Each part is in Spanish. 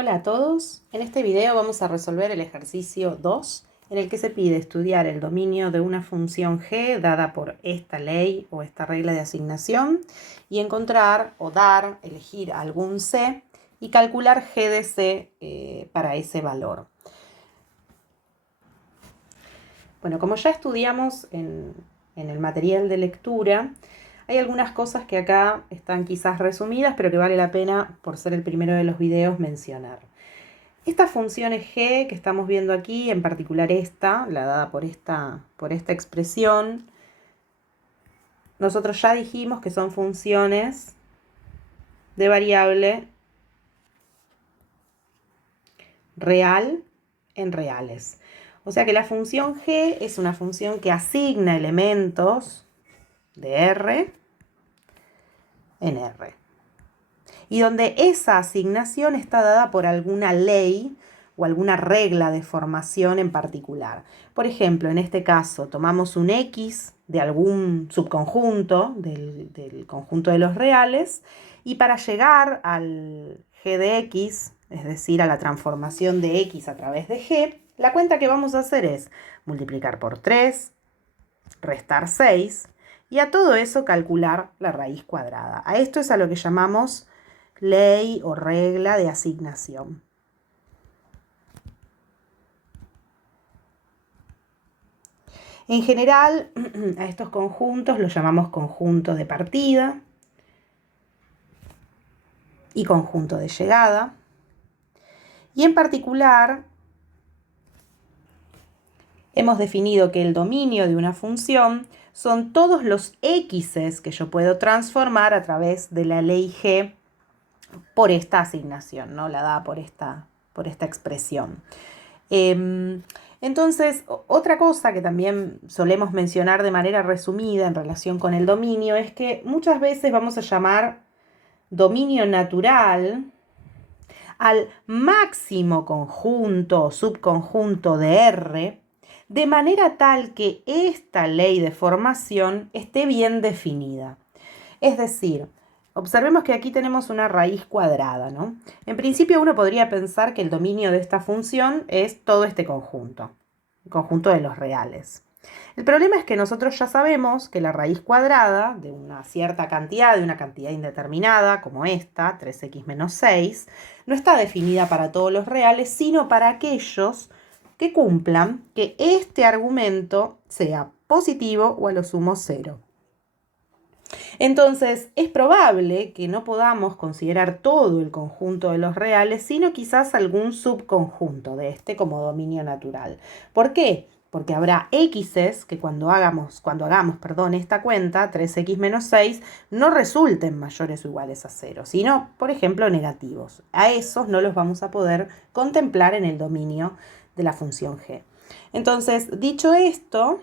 Hola a todos, en este video vamos a resolver el ejercicio 2 en el que se pide estudiar el dominio de una función g dada por esta ley o esta regla de asignación y encontrar o elegir algún c y calcular g de c para ese valor. Bueno, como ya estudiamos en el material de lectura, hay algunas cosas que acá están quizás resumidas, pero que vale la pena, por ser el primero de los videos, mencionar. Estas funciones g que estamos viendo aquí, en particular esta, la dada por esta expresión, nosotros ya dijimos que son funciones de variable real en reales. O sea que la función g es una función que asigna elementos de R en R. Y donde esa asignación está dada por alguna ley o alguna regla de formación en particular. Por ejemplo, en este caso, tomamos un X de algún subconjunto del conjunto de los reales y para llegar al g de X, es decir, a la transformación de X a través de G, la cuenta que vamos a hacer es multiplicar por 3, restar 6 y a todo eso calcular la raíz cuadrada. A esto es a lo que llamamos ley o regla de asignación. En general, a estos conjuntos los llamamos conjunto de partida y conjunto de llegada. Y en particular, hemos definido que el dominio de una función son todos los x's que yo puedo transformar a través de la ley g por esta asignación, ¿no? La dada por esta expresión. Entonces, otra cosa que también solemos mencionar de manera resumida en relación con el dominio es que muchas veces vamos a llamar dominio natural al máximo conjunto o subconjunto de R, de manera tal que esta ley de formación esté bien definida. Es decir, observemos que aquí tenemos una raíz cuadrada, ¿no? En principio uno podría pensar que el dominio de esta función es todo este conjunto, el conjunto de los reales. El problema es que nosotros ya sabemos que la raíz cuadrada de una cierta cantidad, de una cantidad indeterminada, como esta, 3x menos 6, no está definida para todos los reales, sino para aquellos que cumplan que este argumento sea positivo o a lo sumo 0. Entonces, es probable que no podamos considerar todo el conjunto de los reales, sino quizás algún subconjunto de este como dominio natural. ¿Por qué? Porque habrá x's que cuando hagamos esta cuenta, 3x menos 6, no resulten mayores o iguales a 0, sino, por ejemplo, negativos. A esos no los vamos a poder contemplar en el dominio de la función g. Entonces, dicho esto,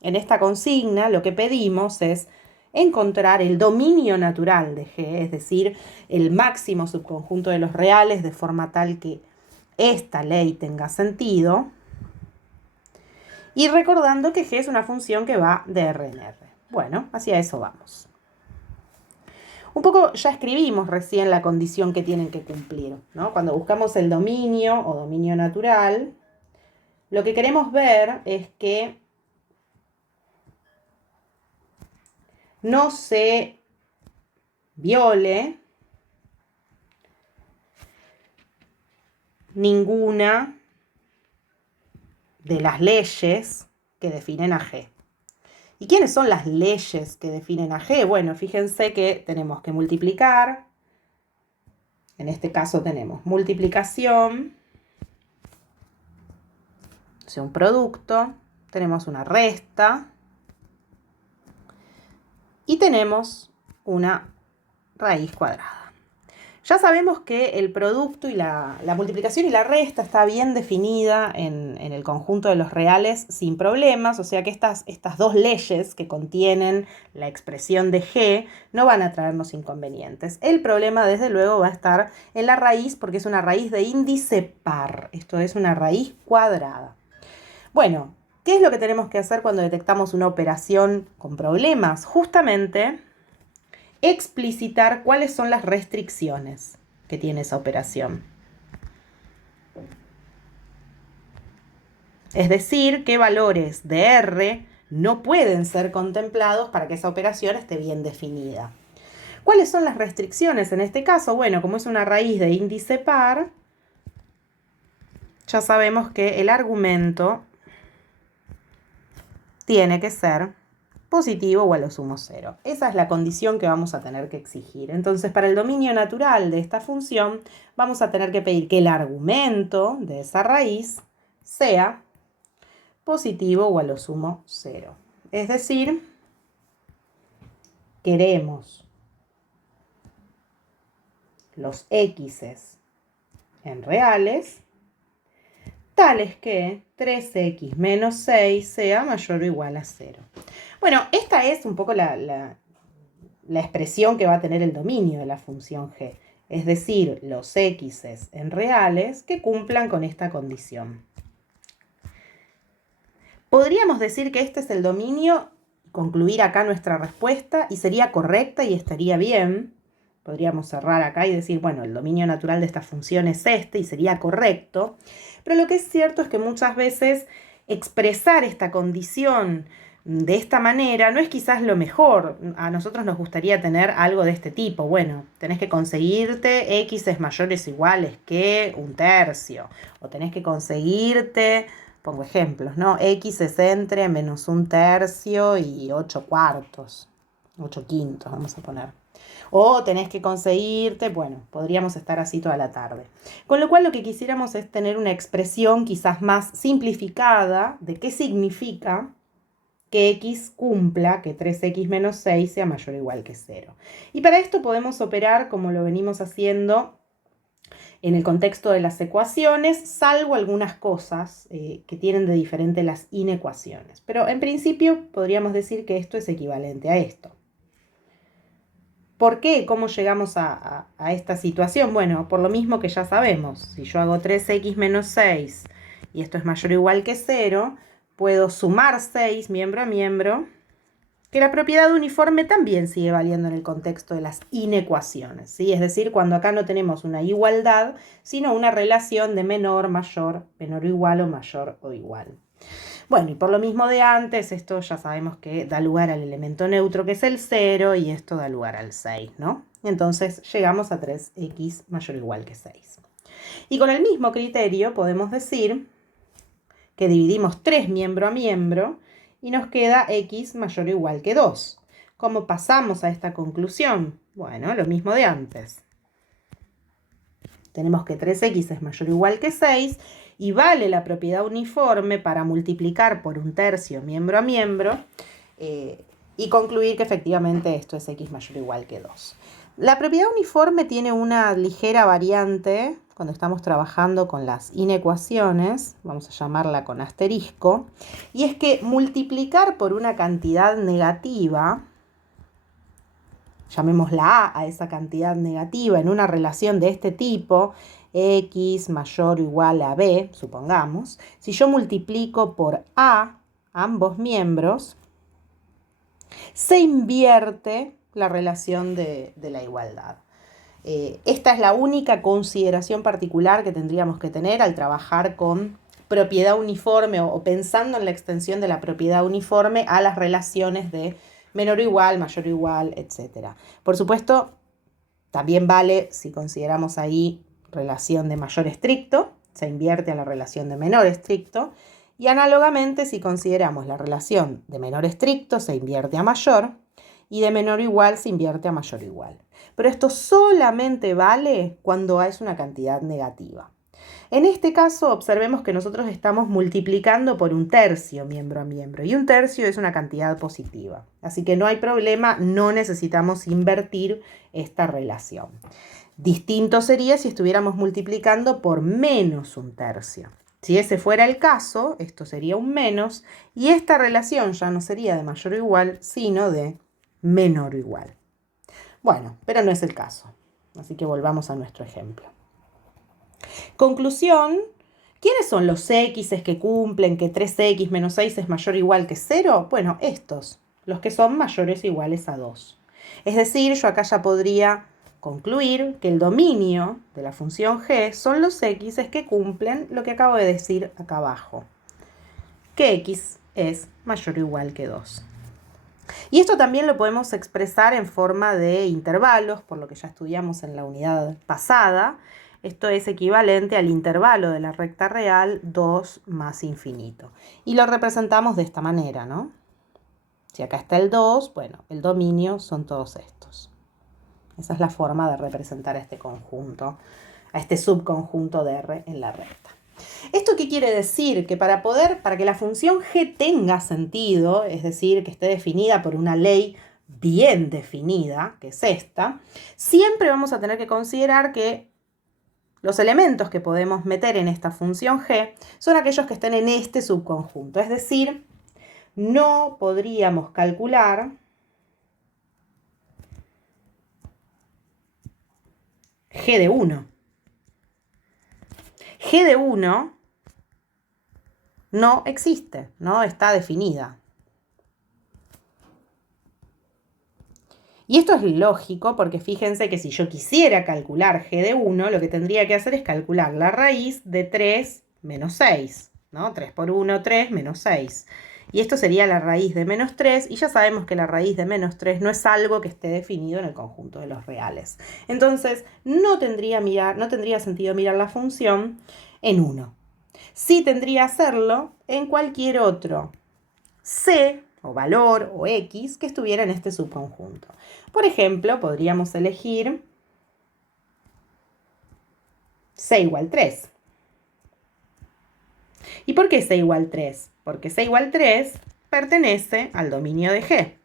en esta consigna lo que pedimos es encontrar el dominio natural de g, es decir, el máximo subconjunto de los reales, de forma tal que esta ley tenga sentido. Y recordando que g es una función que va de R en R. Bueno, hacia eso vamos. Un poco ya escribimos recién la condición que tienen que cumplir, ¿no? Cuando buscamos el dominio o dominio natural, lo que queremos ver es que no se viole ninguna de las leyes que definen a G. ¿Y quiénes son las leyes que definen a G? Bueno, fíjense que tenemos que multiplicar. En este caso tenemos multiplicación, o sea, un producto, tenemos una resta y tenemos una raíz cuadrada. Ya sabemos que el producto y la multiplicación y la resta está bien definida en el conjunto de los reales sin problemas, o sea que estas dos leyes que contienen la expresión de g no van a traernos inconvenientes. El problema, desde luego, va a estar en la raíz porque es una raíz de índice par, esto es una raíz cuadrada. Bueno, ¿qué es lo que tenemos que hacer cuando detectamos una operación con problemas? Justamente explicitar cuáles son las restricciones que tiene esa operación. Es decir, qué valores de R no pueden ser contemplados para que esa operación esté bien definida. ¿Cuáles son las restricciones en este caso? Bueno, como es una raíz de índice par, ya sabemos que el argumento tiene que ser positivo o a lo sumo 0. Esa es la condición que vamos a tener que exigir. Entonces, para el dominio natural de esta función, vamos a tener que pedir que el argumento de esa raíz sea positivo o a lo sumo 0. Es decir, queremos los x's en reales tales que 3x menos 6 sea mayor o igual a 0. Bueno, esta es un poco la expresión que va a tener el dominio de la función g, es decir, los x's en reales que cumplan con esta condición. Podríamos decir que este es el dominio, concluir acá nuestra respuesta y sería correcta y estaría bien. Podríamos cerrar acá y decir, bueno, el dominio natural de esta función es este y sería correcto. Pero lo que es cierto es que muchas veces expresar esta condición de esta manera no es quizás lo mejor. A nosotros nos gustaría tener algo de este tipo. Bueno, tenés que conseguirte x es mayores o iguales que un tercio. O tenés que conseguirte, pongo ejemplos, ¿no? X es entre menos un tercio y 8 cuartos. 8 quintos, vamos a poner. O tenés que conseguirte, bueno, podríamos estar así toda la tarde. Con lo cual lo que quisiéramos es tener una expresión quizás más simplificada de qué significa que x cumpla, que 3x menos 6 sea mayor o igual que 0. Y para esto podemos operar como lo venimos haciendo en el contexto de las ecuaciones, salvo algunas cosas que tienen de diferente las inecuaciones. Pero en principio podríamos decir que esto es equivalente a esto. ¿Por qué? ¿Cómo llegamos a esta situación? Bueno, por lo mismo que ya sabemos. Si yo hago 3x menos 6 y esto es mayor o igual que 0, puedo sumar 6 miembro a miembro, que la propiedad uniforme también sigue valiendo en el contexto de las inecuaciones, ¿sí? Es decir, cuando acá no tenemos una igualdad, sino una relación de menor, mayor, menor o igual o mayor o igual. Bueno, y por lo mismo de antes, esto ya sabemos que da lugar al elemento neutro, que es el 0, y esto da lugar al 6, ¿no? Entonces llegamos a 3x mayor o igual que 6. Y con el mismo criterio podemos decir que dividimos 3 miembro a miembro y nos queda x mayor o igual que 2. ¿Cómo pasamos a esta conclusión? Bueno, lo mismo de antes. Tenemos que 3x es mayor o igual que 6 y vale la propiedad uniforme para multiplicar por un tercio miembro a miembro y concluir que efectivamente esto es x mayor o igual que 2. La propiedad uniforme tiene una ligera variante cuando estamos trabajando con las inecuaciones, vamos a llamarla con asterisco, y es que multiplicar por una cantidad negativa, llamémosla a esa cantidad negativa en una relación de este tipo, x mayor o igual a b, supongamos, si yo multiplico por a ambos miembros, se invierte la relación de la igualdad. Esta es la única consideración particular que tendríamos que tener al trabajar con propiedad uniforme o pensando en la extensión de la propiedad uniforme a las relaciones de menor o igual, mayor o igual, etc. Por supuesto, también vale si consideramos ahí relación de mayor estricto, se invierte a la relación de menor estricto, y análogamente si consideramos la relación de menor estricto, se invierte a mayor, y de menor o igual se invierte a mayor o igual. Pero esto solamente vale cuando es una cantidad negativa. En este caso, observemos que nosotros estamos multiplicando por un tercio miembro a miembro, y un tercio es una cantidad positiva. Así que no hay problema, no necesitamos invertir esta relación. Distinto sería si estuviéramos multiplicando por menos un tercio. Si ese fuera el caso, esto sería un menos, y esta relación ya no sería de mayor o igual, sino de menor o igual. Bueno, pero no es el caso. Así que volvamos a nuestro ejemplo. Conclusión, ¿quiénes son los x's que cumplen que 3x menos 6 es mayor o igual que 0? Bueno, estos, los que son mayores o iguales a 2. Es decir, yo acá ya podría concluir que el dominio de la función g son los x's que cumplen lo que acabo de decir acá abajo. que x es mayor o igual que 2. Y esto también lo podemos expresar en forma de intervalos, por lo que ya estudiamos en la unidad pasada. Esto es equivalente al intervalo de la recta real 2 más infinito. Y lo representamos de esta manera, ¿no? Si acá está el 2, bueno, el dominio son todos estos. Esa es la forma de representar a este conjunto, a este subconjunto de R en la recta. ¿Esto qué quiere decir? Que para que la función g tenga sentido, es decir, que esté definida por una ley bien definida, que es esta, siempre vamos a tener que considerar que los elementos que podemos meter en esta función g son aquellos que estén en este subconjunto. Es decir, no podríamos calcular g de 1. G de 1 no existe, no está definida. Y esto es lógico porque fíjense que si yo quisiera calcular g de 1, lo que tendría que hacer es calcular la raíz de 3 menos 6, ¿no? 3 por 1, 3 menos 6. Y esto sería la raíz de menos 3, y ya sabemos que la raíz de menos 3 no es algo que esté definido en el conjunto de los reales. Entonces, no tendría sentido mirar la función en 1. Sí tendría hacerlo en cualquier otro c o valor o x que estuviera en este subconjunto. Por ejemplo, podríamos elegir c igual 3. ¿Y por qué c igual 3? Porque c igual 3 pertenece al dominio de g.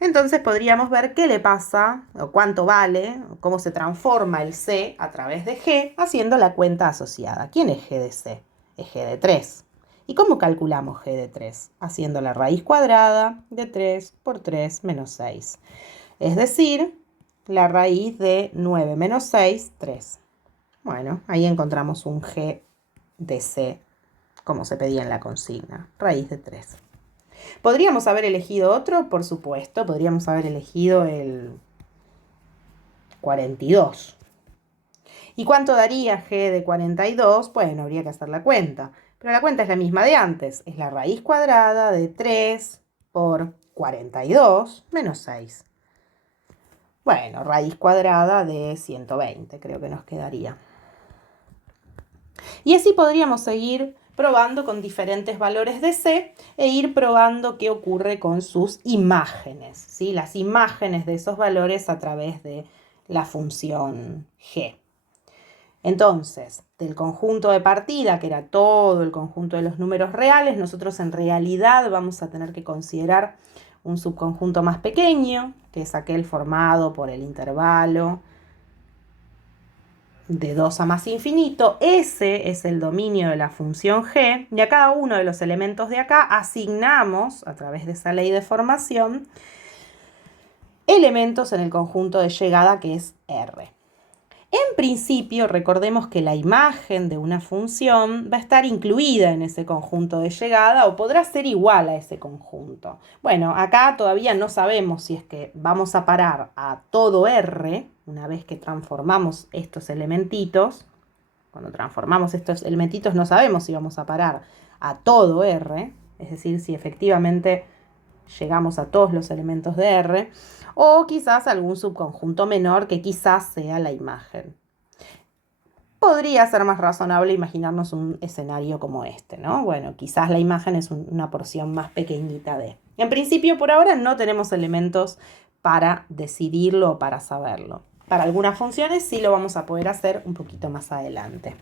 Entonces podríamos ver qué le pasa, o cuánto vale, o cómo se transforma el c a través de g, haciendo la cuenta asociada. ¿Quién es g de c? Es g de 3. ¿Y cómo calculamos g de 3? Haciendo la raíz cuadrada de 3 por 3 menos 6. Es decir, la raíz de 9 menos 6, 3. Bueno, ahí encontramos un g de c, como se pedía en la consigna, raíz de 3. ¿Podríamos haber elegido otro? Por supuesto, podríamos haber elegido el 42. ¿Y cuánto daría g de 42? Bueno, habría que hacer la cuenta. Pero la cuenta es la misma de antes. Es la raíz cuadrada de 3 por 42 menos 6. Bueno, raíz cuadrada de 120, creo que nos quedaría. Y así podríamos seguir probando con diferentes valores de c e ir probando qué ocurre con sus imágenes, ¿sí? Las imágenes de esos valores a través de la función g. Entonces, del conjunto de partida, que era todo el conjunto de los números reales, nosotros en realidad vamos a tener que considerar un subconjunto más pequeño, que es aquel formado por el intervalo de 2 a más infinito. Ese es el dominio de la función g, y a cada uno de los elementos de acá asignamos, a través de esa ley de formación, elementos en el conjunto de llegada que es R. En principio, recordemos que la imagen de una función va a estar incluida en ese conjunto de llegada o podrá ser igual a ese conjunto. Bueno, acá todavía no sabemos si es que vamos a parar a todo R una vez que transformamos estos elementitos. Cuando transformamos estos elementitos no sabemos si vamos a parar a todo R, es decir, si efectivamente llegamos a todos los elementos de R, o quizás algún subconjunto menor que quizás sea la imagen. Podría ser más razonable imaginarnos un escenario como este, ¿no? Bueno, quizás la imagen es una porción más pequeñita de. En principio, por ahora no tenemos elementos para decidirlo o para saberlo. Para algunas funciones sí lo vamos a poder hacer un poquito más adelante.